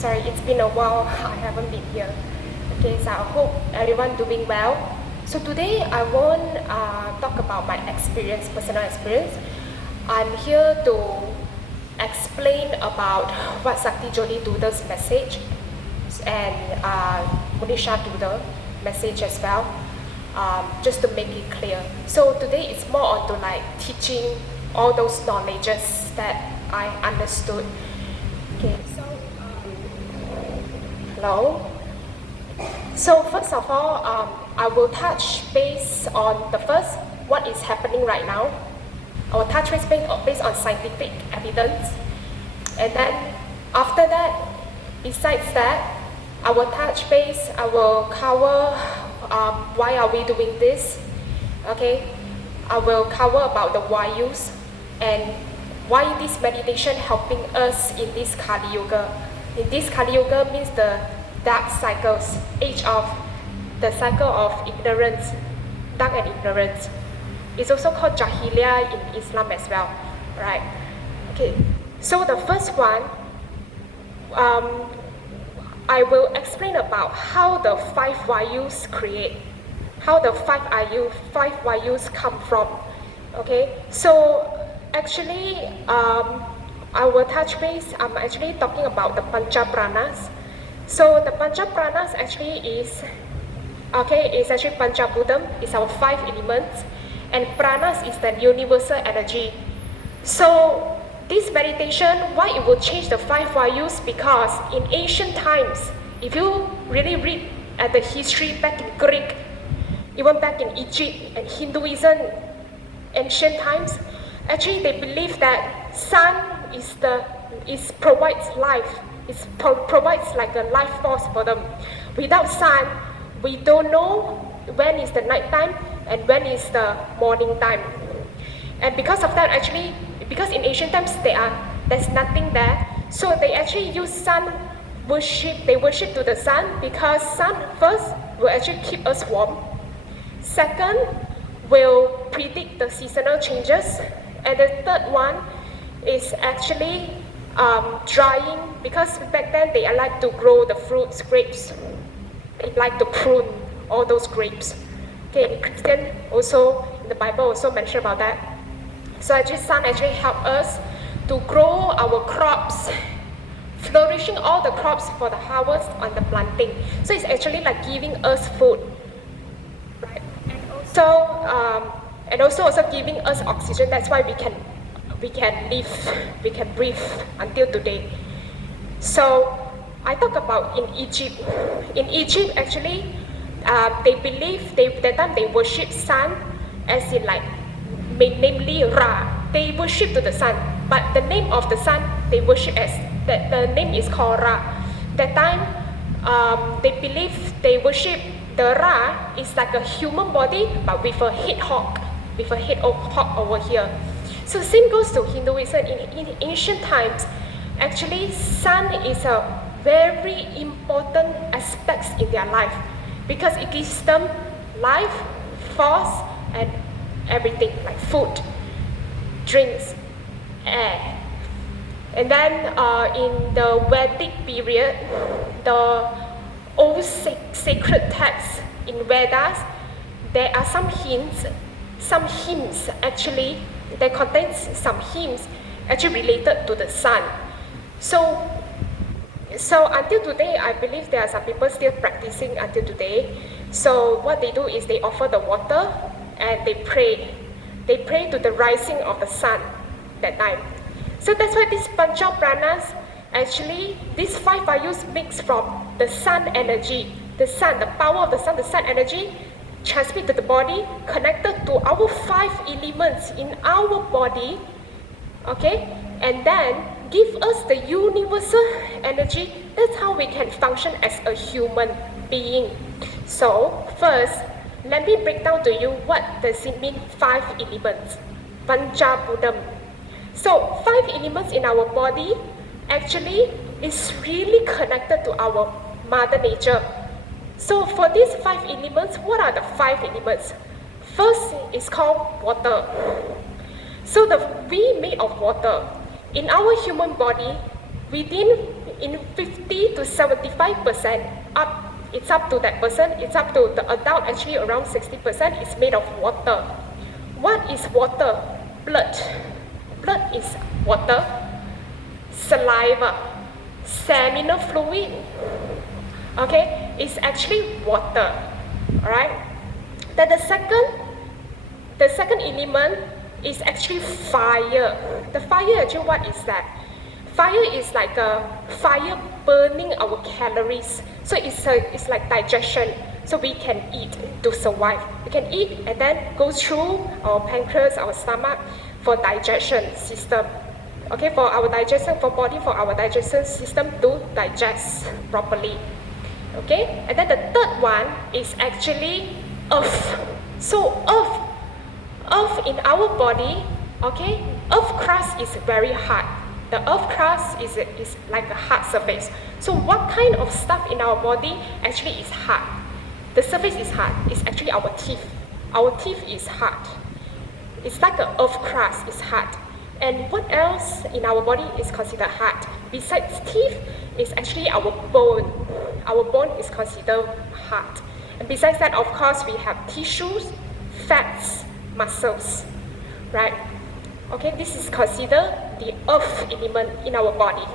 Sorry, it's been a while. I haven't been here. Okay, so I hope everyone doing well. So today I want talk about my experience, personal experience. I'm here to explain about what Sakthi Jothi Thoother's message and Munisha Thoother message as well, just to make it clear. So today it's more onto like teaching all those knowledges that I understood. Okay, so hello. So first of all, I will touch base on the first, what is happening right now. I will touch base based on scientific evidence, and then after that, besides that, I will touch base. I will cover why are we doing this. Okay, I will cover about the Vayus and why this meditation helping us in this Kali Yuga. In this Kali Yuga means the dark cycles, age of the cycle of ignorance, dark and ignorance. It's also called Jahiliyyah in Islam as well, right? Okay, so the first one, I will explain about how the five Vayus create, how the five Vayus come from. Okay, so actually, I will touch base. I'm actually talking about the Pancha Pranas. So the Pancha Pranas actually is actually Panchabhudam, is our five elements, and Pranas is the universal energy. So this meditation, why it will change the five Vayus? Because in ancient times, if you really read at the history back in Greek, even back in Egypt and Hinduism, ancient times, actually they believe that sun provides life. It provides like a life force for them. Without sun, we don't know when is the night time and when is the morning time. And because of that, actually, because in ancient times there's nothing there, so they actually use sun worship. They worship to the sun because sun first will actually keep us warm. Second, will predict the seasonal changes, and the third one is actually drying, because back then they like to grow the fruits, grapes. They like to prune all those grapes. Okay, in Christian also, in the Bible also mentioned about that. So actually sun actually help us to grow our crops, flourishing all the crops for the harvest on the planting. So it's actually like giving us food, right? And also giving us oxygen. That's why we can live, we can breathe until today. So I talk about in Egypt. In Egypt, actually, they believe that time they worship sun, as in like, namely Ra. They worship to the sun, but the name of the sun they worship as that the name is called Ra. That time, they believe they worship the Ra is like a human body, but with a hedgehog, over here. So same goes to Hinduism. In ancient times, actually sun is a very important aspect in their life, because it gives them life, force, and everything like food, drinks, air. And then in the Vedic period, the old sacred texts in Vedas, there are some hymns actually, that contains some hymns actually related to the sun. So until today, I believe there are some people still practicing until today. So what they do is they offer the water and they pray. They pray to the rising of the sun that time. So that's why these Pancha Pranas, actually, these five Vayus mix from the sun energy. The sun, the power of the sun energy, transmit to the body, connected to our five elements in our body, okay? And then give us the universal energy. That's how we can function as a human being. So first, let me break down to you what does it mean five elements, Panchabhudam. So five elements in our body actually is really connected to our mother nature. So for these five elements, what are the five elements? First is called water. So we made of water. In our human body, within in 50 to 75% up. It's up to that person. It's up to the adult. Actually, around 60% is made of water. What is water? Blood. Blood is water. Saliva, seminal fluid. Okay, it's actually water. All right. Then the second element is actually fire. The fire, actually, what is that? Fire is like a fire burning our calories. So it's like digestion. So we can eat to survive. We can eat and then go through our pancreas, our stomach for digestion system. Okay, for our digestion, for our digestion system to digest properly. Okay, and then the third one is actually earth. So earth in our body, okay, earth crust is very hard. The earth crust is like a hard surface. So what kind of stuff in our body actually is hard? The surface is hard. It's actually our teeth. Our teeth is hard. It's like an earth crust is hard. And what else in our body is considered hard? Besides teeth, is actually our bone. Our bone is considered hard. And besides that, of course, we have tissues, fats, muscles, right? Okay, this is considered the earth element in our body.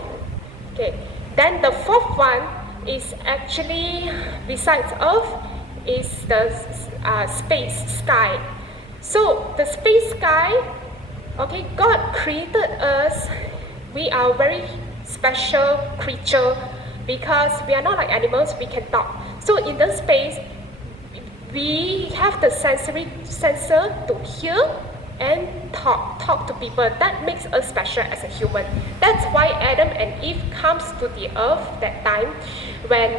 Okay, then the fourth one is actually, besides earth, is the space, sky. So the space sky, okay, God created us. We are very special creature because we are not like animals, we can talk. So in the space, we have the sensor to hear and talk to people. That makes us special as a human. That's why Adam and Eve comes to the earth that time when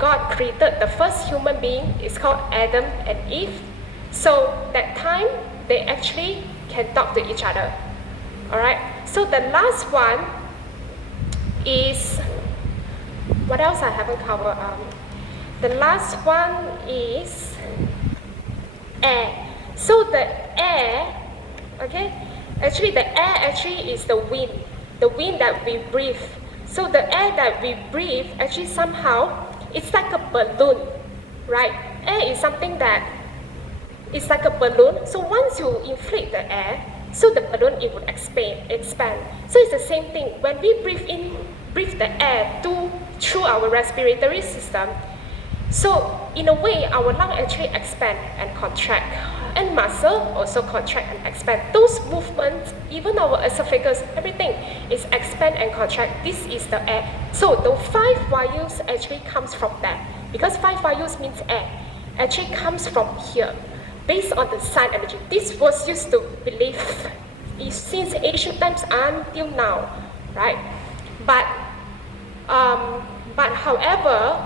God created the first human being. It's called Adam and Eve. So that time they actually can talk to each other. Alright, so the last one is, what else I haven't covered? The last one is air. So the air, okay, actually the air actually is the wind that we breathe. So the air that we breathe actually somehow, it's like a balloon, right? Air is something that it's like a balloon. So once you inflate the air, so the balloon, it would expand. So it's the same thing. When we breathe the air through our respiratory system, so in a way, our lung actually expand and contract, and muscle also contract and expand. Those movements, even our esophagus, everything is expand and contract. This is the air. So the 5 vayus actually comes from that, because 5 vayus means air, actually comes from here, based on the sun energy. This was used to believe since ancient times until now, right? But however,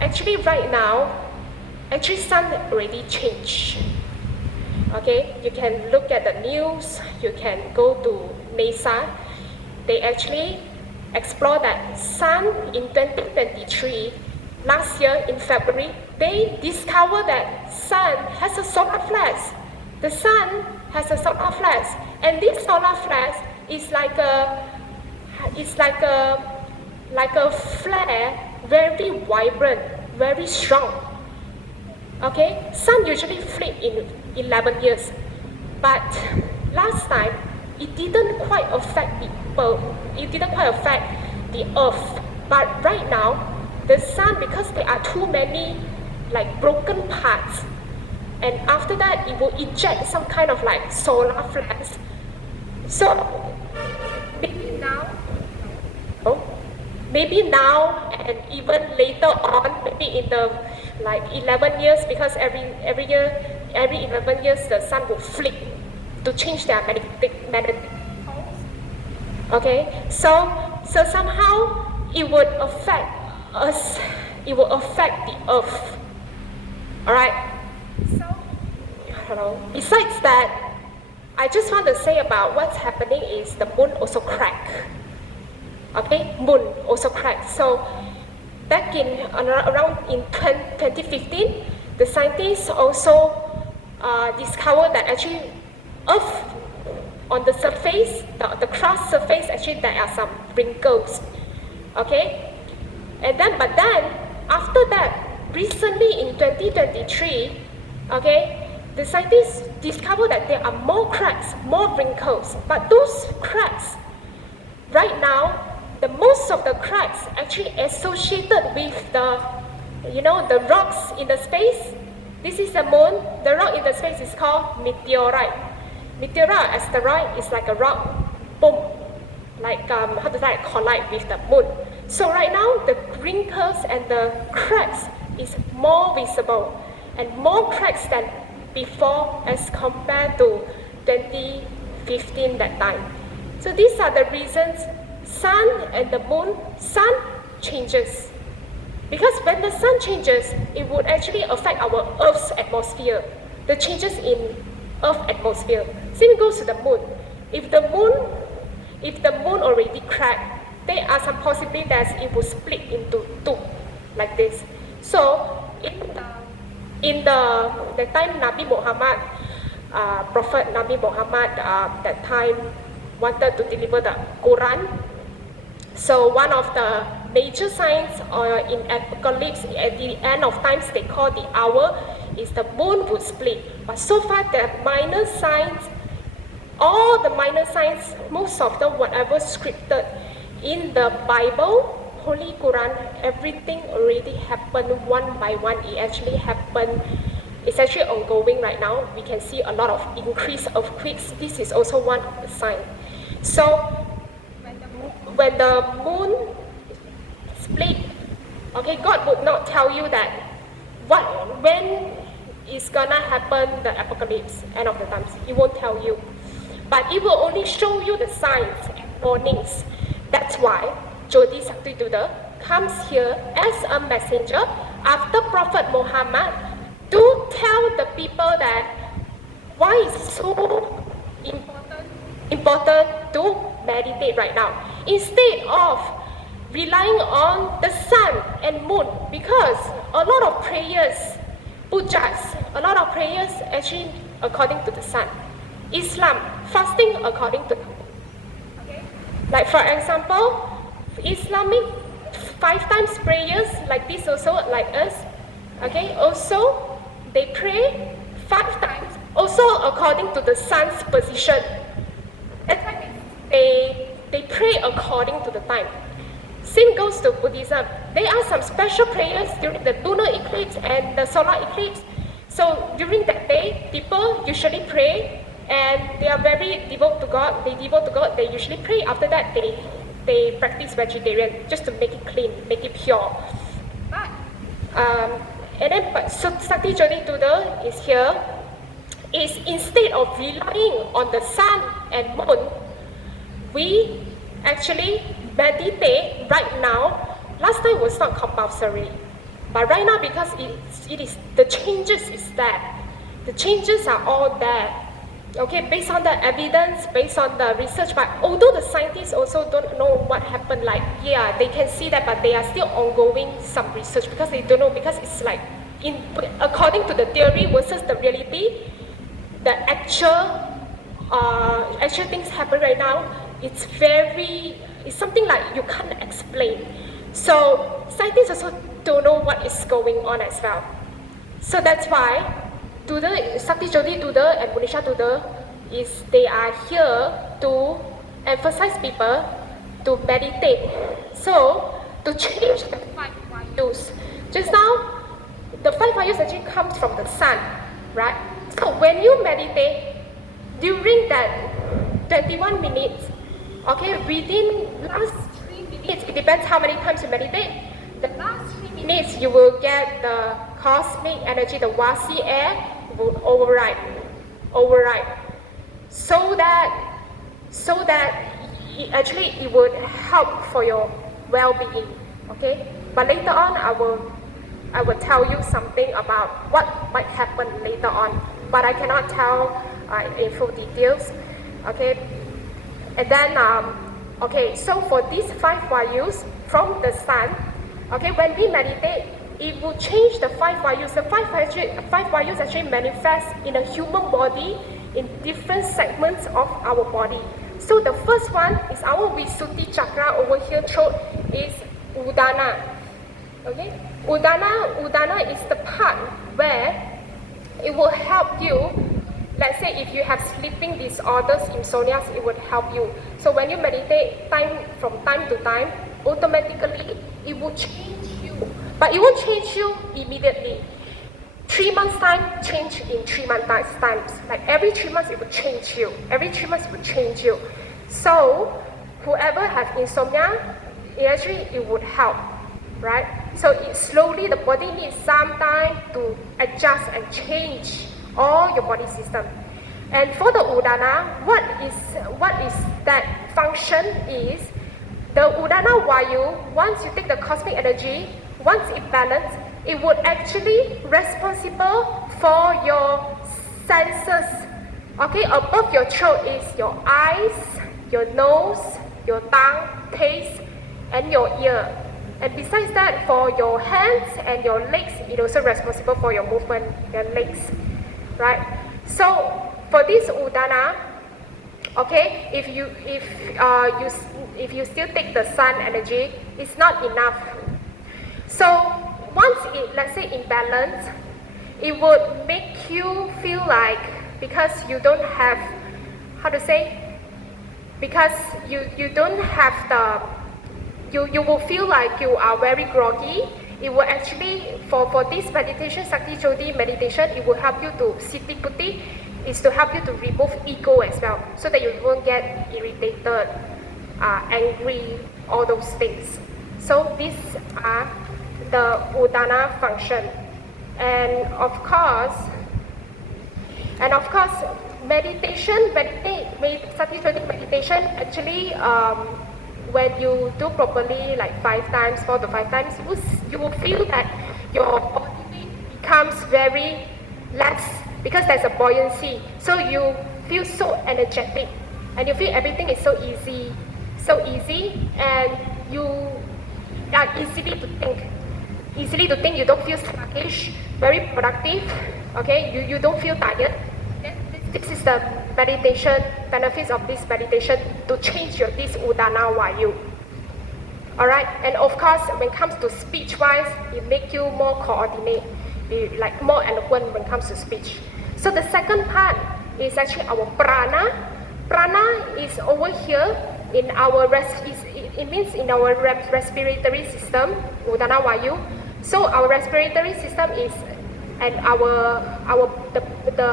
actually right now, actually sun already changed. Okay, you can look at the news, you can go to NASA. They actually explore that sun in 2023, last year in February, they discovered that sun has a solar flash. The sun has a solar flash, and this solar flash is like a flare, very vibrant, very strong. Okay, sun usually flip in 11 years, but last time it didn't quite affect people. It didn't quite affect the earth. But right now, the sun, because there are too many like broken parts, and after that it will eject some kind of like solar flash. So maybe now and even later on, maybe in the like 11 years, because every 11 years the sun will flip to change their magnetic poles. Okay, so somehow it would affect us. It will affect the earth. All right. So, hello. Besides that, I just want to say about what's happening is the moon also cracked. Okay, moon also cracked. So back in around in 2015, the scientists also discovered that actually Earth on the surface, the crust surface, actually there are some wrinkles. Okay, but then after that, recently in 2023, okay, the scientists discovered that there are more cracks, more wrinkles, but those cracks, right now, the most of the cracks actually associated with the, the rocks in the space. This is the moon. The rock in the space is called meteorite. Meteorite, asteroid, is like a rock, boom, like how does that collide with the moon? So right now, the wrinkles and the cracks is more visible and more cracks than before as compared to 2015 that time. So these are the reasons sun and the moon, sun changes. Because when the sun changes, it would actually affect our Earth's atmosphere. The changes in Earth atmosphere. Same goes to the moon. If the moon already cracked, there are some possibility that it will split into two, like this. So in the time Nabi Muhammad, Prophet Nabi Muhammad, that time wanted to deliver the Quran. So one of the major signs in apocalypse at the end of times they call the hour is the moon would split. But so far the minor signs, all the minor signs, most of them whatever scripted in the Bible, Holy Quran, everything already happened one by one. It actually happened. It's actually ongoing right now. We can see a lot of increase of earthquakes. This is also one of the signs. So when the moon split, okay, God would not tell you that when is gonna happen the apocalypse, end of the times. It won't tell you, but it will only show you the signs and warnings. That's why Jothi Sakthi Jothi comes here as a messenger after Prophet Muhammad to tell the people that why it's so important to meditate right now instead of relying on the sun and moon, because a lot of prayers, pujas, a lot of prayers actually according to the sun. Islam, fasting according to the moon. Okay? Like for example, Islamic 5 times prayers like this also, like us. Okay, also they pray 5 times, also according to the sun's position. That's why they pray according to the time. Same goes to Buddhism. There are some special prayers during the lunar eclipse and the solar eclipse. So during that day, people usually pray and they are very devoted to God. They devote to God. They usually pray. After that, they practice vegetarian just to make it clean, make it pure. But so Sakthi Jothi Jothi is here. Is instead of relying on the sun and moon, we actually meditate right now. Last time was not compulsory, but right now because it is the changes is there. The changes are all there. Okay, based on the evidence, based on the research, but although the scientists also don't know what happened, like, yeah, they can see that, but they are still ongoing some research because they don't know, because it's like, according to the theory versus the reality, the actual things happen right now, it's something like you can't explain. So scientists also don't know what is going on as well. So that's why Sakthi Jothi Jothi and Buddhism Thoother they are here to emphasize people to meditate. So to change the 5 values. Just now, the 5 values actually comes from the sun, right? So when you meditate, during that 21 minutes, okay, within last 3 minutes, it depends how many times you meditate. The last 3 minutes, you will get the cosmic energy, the Wasi air will override, so that it would help for your well-being. Okay, but later on, I will tell you something about what might happen later on, but I cannot tell in full details. Okay, and then okay, so for these 5 values from the sun, okay, when we meditate, it will change the 5 values. The 5 values actually manifest in a human body in different segments of our body. So the first one is our Visuddhi chakra over here, throat, is Udana. Okay, Udana is the part where it will help you. Let's say if you have sleeping disorders, insomnia, it would help you. So when you meditate from time to time, automatically it will change you. But it won't change you immediately. 3 months time, change in 3 months time. Like every 3 months it will change you. Every 3 months it will change you. So whoever has insomnia, it would help, right? So slowly the body needs some time to adjust and change all your body system. And for the Udana, what is that function is the Udana Vayu, once you take the cosmic energy, once it balances, it would actually responsible for your senses. Okay, above your throat is your eyes, your nose, your tongue, taste, and your ear. And besides that, for your hands and your legs, it also responsible for your movement, your legs, right? So for this Udana, okay, if you still take the sun energy, it's not enough. So once it, let's say, in balance, it would make you feel like, because you don't have, how to say, because you don't have the, you will feel like you are very groggy. It will actually, for this meditation, Sakthi Jothi meditation, it will help you to, Siddhi Putti, is to help you to remove ego as well, so that you won't get irritated, angry, all those things. So these are the Udana function. And of course, meditation, Sakthi Jothi meditation, actually, when you do properly, like 4 to 5 times, you will feel that your body becomes very less, because there's a buoyancy. So you feel so energetic, and you feel everything is so easy, and you are easily to think. You don't feel sluggish, very productive. Okay, you don't feel tired. This is the meditation benefits of this meditation, to change this Udana Vayu. Alright, and of course, when it comes to speech wise, it makes you more coordinate, be like more eloquent when it comes to speech. So the second part is actually our prana. Prana is over here in our it means in our respiratory system, Udana Vayu. So our respiratory system is, and the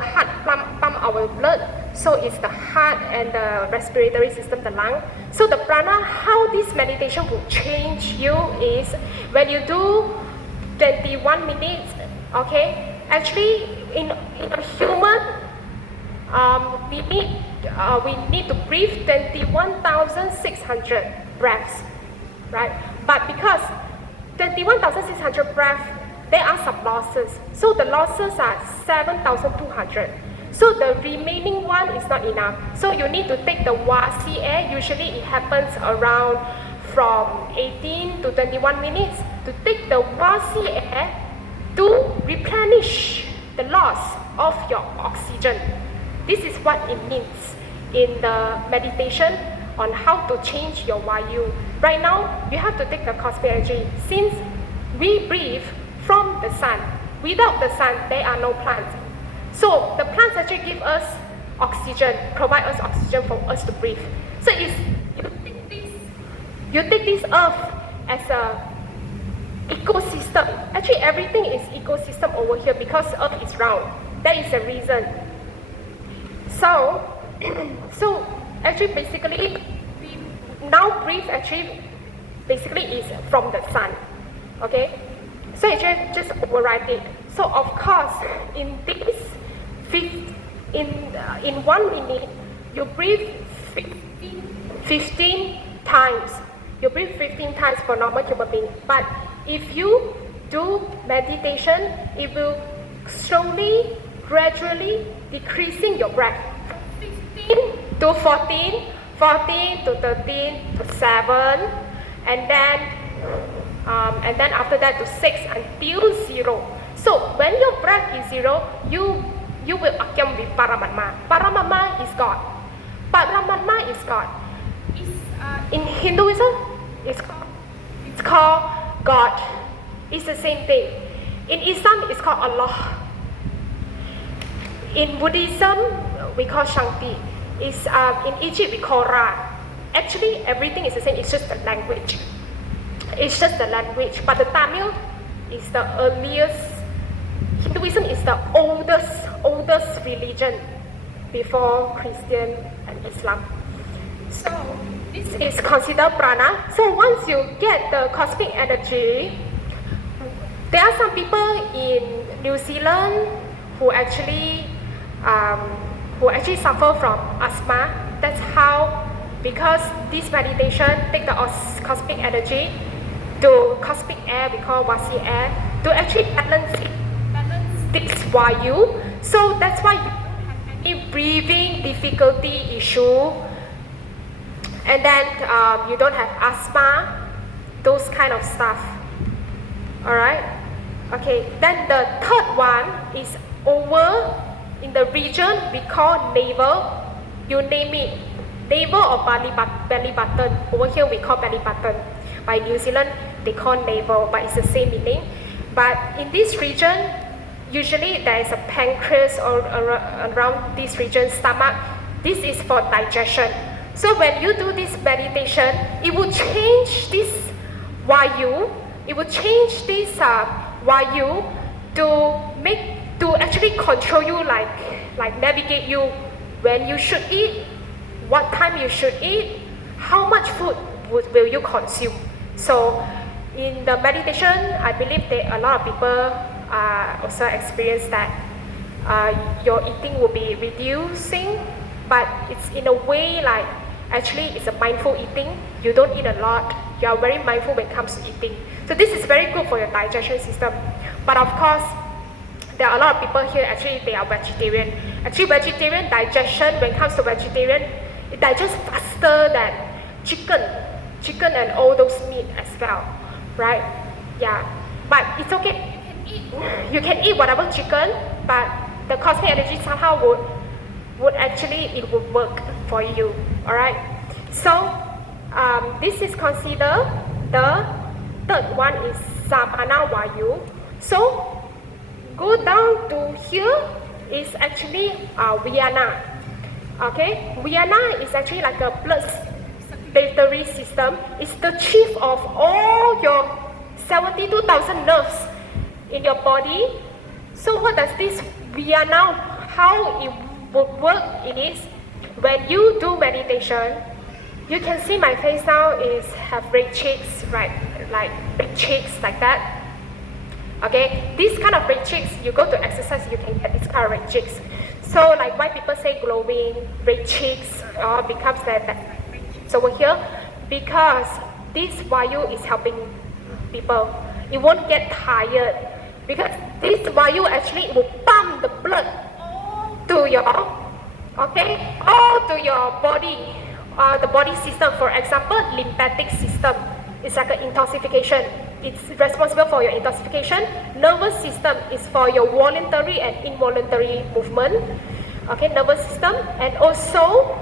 heart pump our blood. So it's the heart and the respiratory system, the lung. So the prana, how this meditation will change you is when you do 21 minutes. Okay, actually in a human, we need to breathe 21,600 breaths, right? But because 21,600 breaths, there are some losses. So the losses are 7,200. So the remaining one is not enough. So you need to take the Wasi air. Usually it happens around from 18 to 21 minutes. To take the Wasi air to replenish the loss of your oxygen. This is what it means in the meditation on how to change your Vayu. Right now, you have to take the cosmic energy. Since we breathe from the sun, without the sun, there are no plants. So the plants actually give us oxygen, provide us oxygen for us to breathe. So if you take this earth as a ecosystem. Actually, everything is ecosystem over here because earth is round. That is the reason. So actually, basically, we now breathe actually basically is from the sun. Okay, so actually just override it. So of course, in this in 1 minute, you breathe 15 times. You breathe 15 times for normal human being. But if you do meditation, it will slowly, gradually decreasing your breath. 15 to 14, 14 to 13 to 7, and then after that to 6 until 0. So when your breath is 0, you you will argument with Paramatma. Paramatma is God. Paramatma is God. In Hinduism, it's called God. It's the same thing. In Islam, it's called Allah. In Buddhism, we call Shakti. In Egypt, we call Ra. Actually, everything is the same. It's just the language. It's just the language. But the Tamil is the earliest. Hinduism is the oldest religion before Christian and Islam. So this is considered prana. So once you get the cosmic energy, there are some people in New Zealand who actually suffer from asthma. That's how, because this meditation take the cosmic energy to cosmic air, we call Vasi air, to actually balance this Vayu. So that's why you don't have any breathing difficulty issue, and then you don't have asthma, those kind of stuff. Alright? Okay, then the third one is over in the region we call navel. You name it, navel or belly button. Over here we call belly button. By New Zealand they call navel, but it's the same meaning. But in this region, usually there is a pancreas or around this region, stomach. This is for digestion. So when you do this meditation, it will change this Vayu. It will change this Vayu to actually control you, like navigate you when you should eat, what time you should eat, how much food will you consume. So in the meditation, I believe that a lot of people also experience that your eating will be reducing, but it's in a way like actually it's a mindful eating. You don't eat a lot. You are very mindful when it comes to eating. So this is very good for your digestion system. But of course, there are a lot of people here actually they are vegetarian. Actually, vegetarian digestion, when it comes to vegetarian, it digests faster than chicken and all those meat as well, right? Yeah, but it's okay. You can eat whatever chicken, but the cosmic energy somehow would actually it would work for you. All right. So this is considered the third one is Samana Vayu. So go down to here is actually Vyana. Okay, Vyana is actually like a blood circulatory system. It's the chief of all your 72,000 nerves in your body. So what does this Vyana, how it would work? It is when you do meditation, you can see my face now is have red cheeks, right? Like red cheeks like that. Okay, this kind of red cheeks, you go to exercise, you can get this kind of red cheeks. So like why people say glowing, red cheeks, or becomes that. So over here, because this Vayu is helping people, it won't get tired. Because this Vayu actually will pump the blood to your, okay, all to your body, the body system. For example, lymphatic system is like an intoxication. It's responsible for your intoxication. Nervous system is for your voluntary and involuntary movement. Okay, nervous system, and also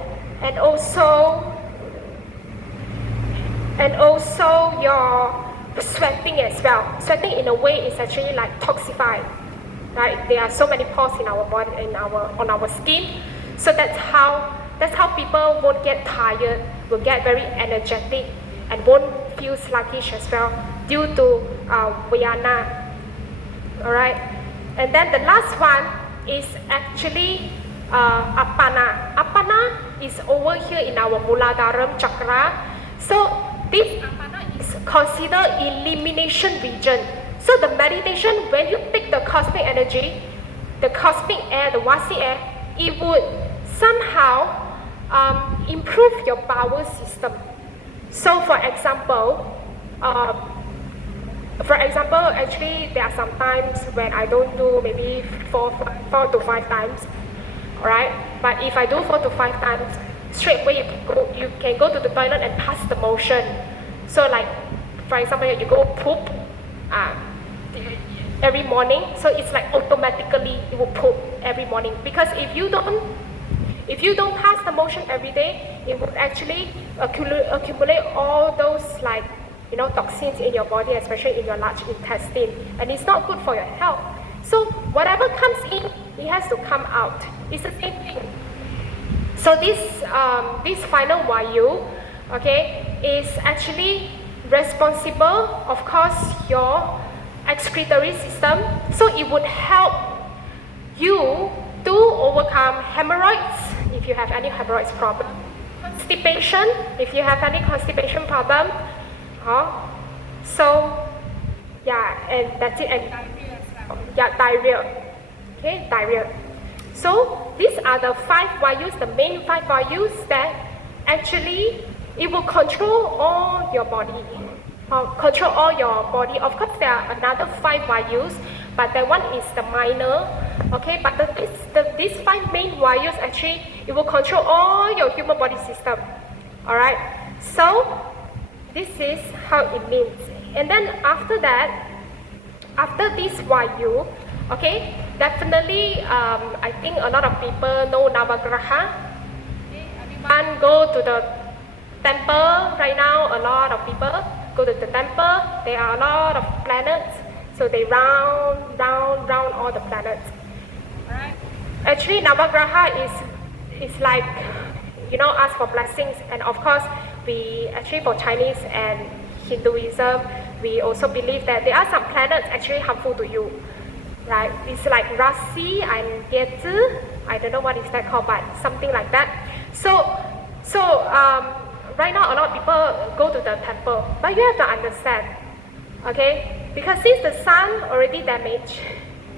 your sweating as well. Sweating in a way is actually like toxified, right? There are so many pores in our body, on our skin. So that's how people won't get tired, will get very energetic, and won't feel sluggish as well due to Vyana. Alright, and then the last one is actually Apana. Apana is over here in our Muladharam chakra. So this Apana is considered elimination region. So the meditation, when you take the cosmic energy, the cosmic air, the Vasi air, it would somehow improve your bowel system. So for example, actually there are some times when I don't do maybe 4 to 5 times, alright? But if I do 4 to 5 times, straight away you can go to the toilet and pass the motion. So like, for example, you go poop, every morning. So it's like automatically you will poop every morning, because if you don't pass the motion every day, it would actually accumulate all those like toxins in your body, especially in your large intestine, and it's not good for your health. So whatever comes in, it has to come out. It's the same thing. So this final vayu, okay, is actually responsible, of course, your excretory system. So it would help you to overcome hemorrhoids if you have any hemorrhoids problem, constipation if you have any constipation problem. So yeah, and that's it. And diarrhea. Okay, diarrhea. So these are the 5 vayus, the main 5 vayus that actually it will control all your body. Control all your body. Of course, there are another 5 vayus, but that one is the minor. Okay, but these 5 main vayus actually it will control all your human body system. All right. So this is how it means. And then after that, after this vayu, okay, definitely I think a lot of people know Navagraha. Everyone go to the temple right now. A lot of people go to the temple. There are a lot of planets, so they round all the planets. Right. Actually, Navagraha is like ask for blessings, and of course we actually for Chinese and Hinduism, we also believe that there are some planets actually harmful to you. Right? It's like Rasi and Getsu. I don't know what is that called, but something like that. So right now a lot of people go to the temple, but you have to understand, okay? Because since the sun already damaged,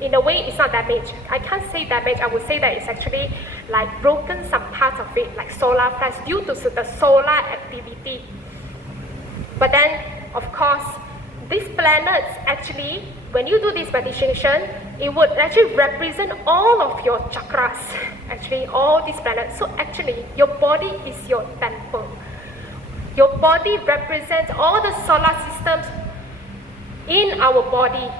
in a way it's not damaged. I can't say damaged. I would say that it's actually like broken some parts of it, like solar flares due to the solar activity. But then, of course, these planets actually, when you do this meditation, it would actually represent all of your chakras, actually all these planets. So actually, your body is your temple. Your body represents all the solar systems in our body.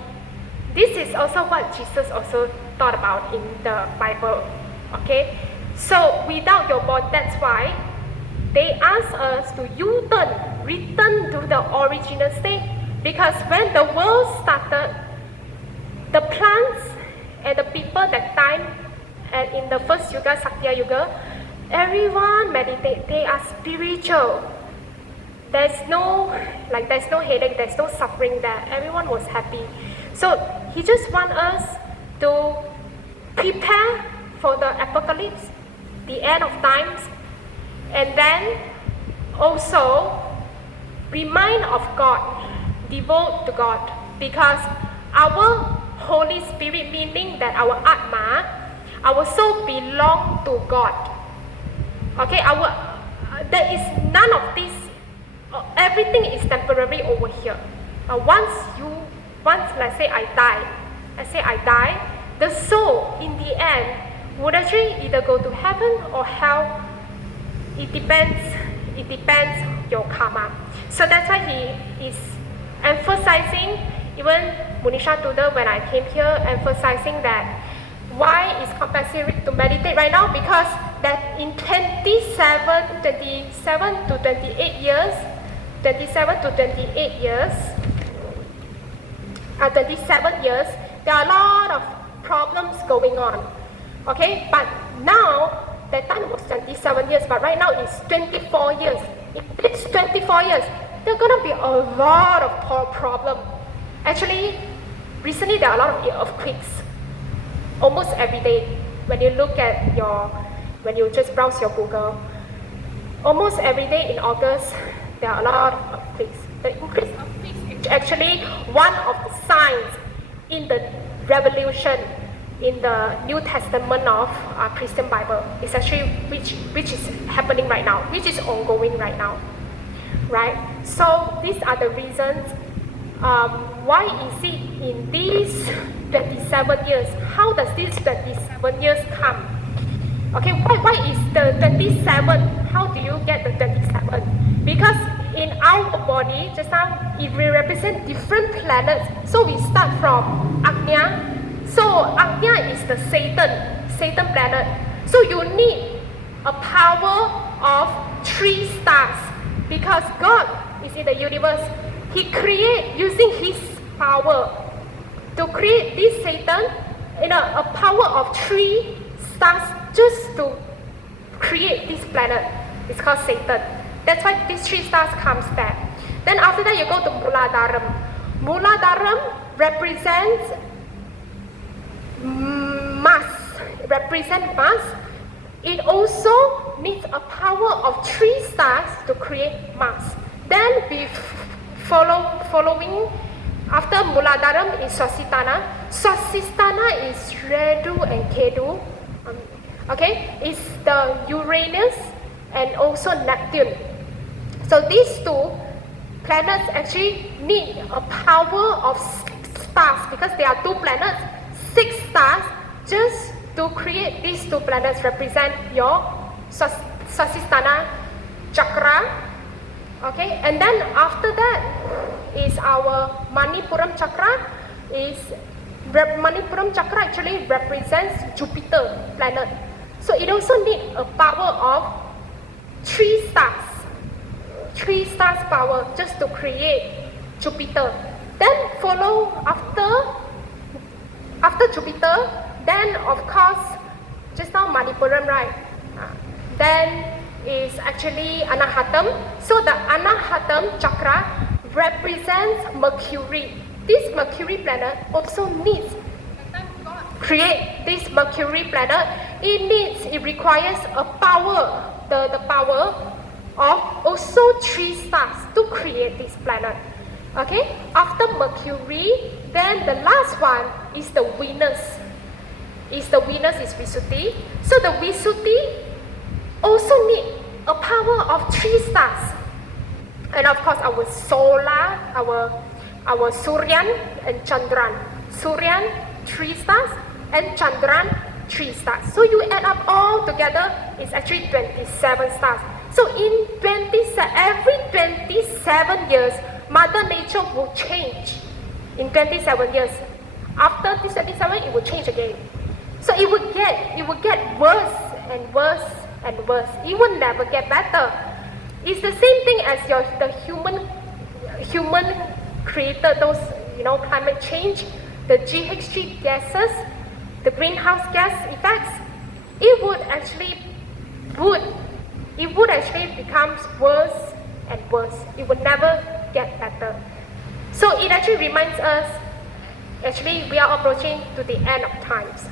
This is also what Jesus also taught about in the Bible, okay? So without your body, that's why they ask us to U-turn, return to the original state. Because when the world started, the plants and the people that time, and in the first Yuga, Sakti Yuga, everyone meditate. They are spiritual. There's no headache, there's no suffering there. Everyone was happy. So he just wants us to prepare for the apocalypse, the end of times, and then also remind of God, devote to God, because our Holy Spirit, meaning that our Atma, our soul belong to God. Okay, there is none of this. Everything is temporary over here. Once let's say I die, the soul in the end would actually either go to heaven or hell. It depends your karma. So that's why he is emphasizing, even Munisha Thoother, when I came here, emphasizing that why is compulsory to meditate right now, because that in 27 to 28 years, 27 years, there are a lot of problems going on. Okay, but now, that time was 27 years, but right now it's 24 years. In this 24 years, there are going to be a lot of problems. Actually, recently there are a lot of earthquakes. Almost every day, when you look at when you just browse your Google, almost every day in August, there are a lot of earthquakes. The increase of earthquakes is actually one of the signs in the revolution in the New Testament of Christian Bible. It's actually which is happening right now, which is ongoing right now, right? So these are the reasons. Why is it in these 27 years? How does these 27 years come? Okay, why is the 27? How do you get the 27? Because in our body, just now, it will represent different planets. So we start from Agnya. So Agnya is the Satan planet. So you need a power of 3 stars, because God is in the universe. He create using His power to create this Satan, a power of 3 stars just to create this planet. It's called Satan. That's why these 3 stars comes there. Then after that you go to Muladharam. Muladharam represents mass. It also needs a power of 3 stars to create mass. Then we following after Muladharam is Swasithana. Swasithana is Redu and Ketu. Okay, it's the Uranus and also Neptune. So these 2 planets actually need a power of 6 stars, because there are 2 planets, 6 stars, just to create these 2 planets represent your Swasithana chakra. Okay, and then after that is our Manipuram chakra. Manipuram chakra actually represents Jupiter planet. So it also needs a power of 3 stars. 3 stars power just to create Jupiter. Then follow after Jupiter, then of course, just now Manipuram, right? Then is actually Anahatam. So the Anahatam chakra represents Mercury. This Mercury planet also needs, create this Mercury planet, it requires a power, the power of also 3 stars to create this planet. Okay, after Mercury, then the last one is the Venus. Is Visuddhi. So the Visuddhi also need a power of 3 stars. And of course our solar, our Suryan and Chandran. Suryan 3 stars and Chandran 3 stars. So you add up all together, it's actually 27 stars. So in every 27 years, Mother Nature will change. In 27 years. After this 27, it will change again. So it will get worse and worse and worse. It will never get better. It's the same thing as the human created those, climate change, the GHG gases, the greenhouse gas effects. It would actually become worse and worse. It would never get better. So it actually reminds us, actually we are approaching to the end of times.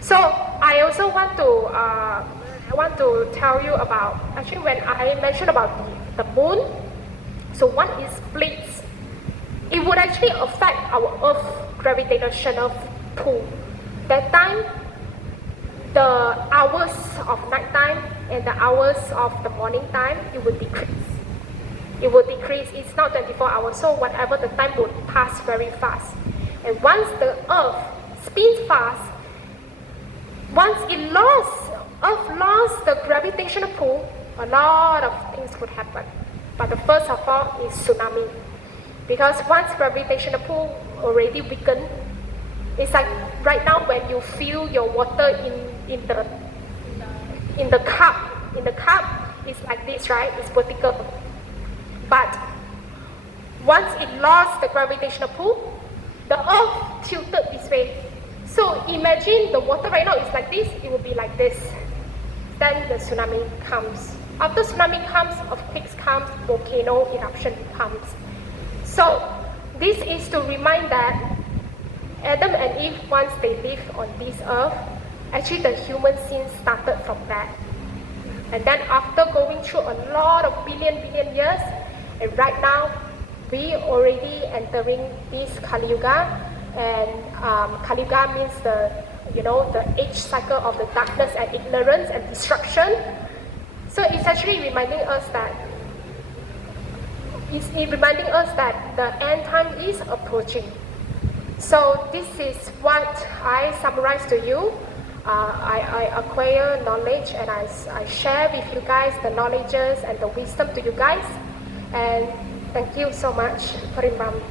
So I also want to tell you about, actually when I mentioned about the moon, so when it splits, it would actually affect our Earth gravitational pull. That time, the hours of night time and the hours of the morning time, it would decrease. It would decrease. It's not 24 hours, so whatever the time would pass very fast. And once the Earth spins fast, once Earth lost the gravitational pull, a lot of things could happen. But the first of all is tsunami. Because once gravitational pull already weakened, it's like right now when you fill your water in the cup. In the cup, it's like this, right? It's vertical. But once it lost the gravitational pull, the Earth tilted this way. So imagine the water right now is like this, it will be like this. Then the tsunami comes. After tsunami comes, earthquakes comes, volcano eruption comes. So this is to remind that Adam and Eve, once they lived on this earth, actually the human sin started from that. And then after going through a lot of billion years, and right now we already entering this Kali Yuga, and Kali Yuga means the age cycle of the darkness and ignorance and destruction. So it's actually reminding us that the end time is approaching. So this is what I summarize to you. I acquire knowledge and I share with you guys the knowledges and the wisdom to you guys. And thank you so much, Parimbam.